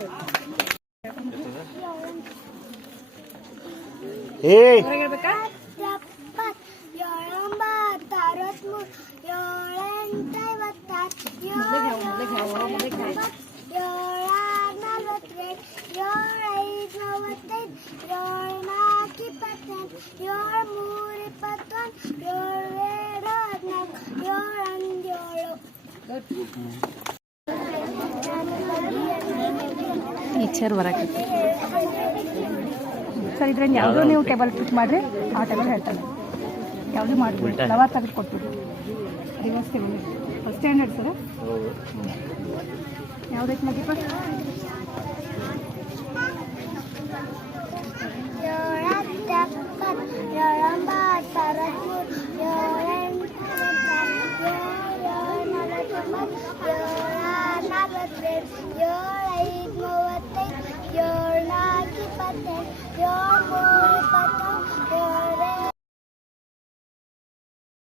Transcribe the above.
Hei. Dapat jalan batarotmu, jalan tay batar, jalan dapat jalan albatren, jalan idrawaten, jalan maki paten, jalan muri paton, jalan redot nam, jalan jolok. Teacher ಹೊರಗೆ sir ಇದ್ರಲ್ಲಿ ಯಾವುದೋ ನೀವು table ಪಿಕ್ ಮಾಡಿರಿ ಆ table ಹೇಳ್ತಾರೆ ಯಾವುದು ಮಾಡ್ಬೋದು ಲವ ತೆಗೆದು reverse table first standard sir ಯಾವ್ದೈತೆ ಮದೀಪ ಏಳು पतन यो मोर पतन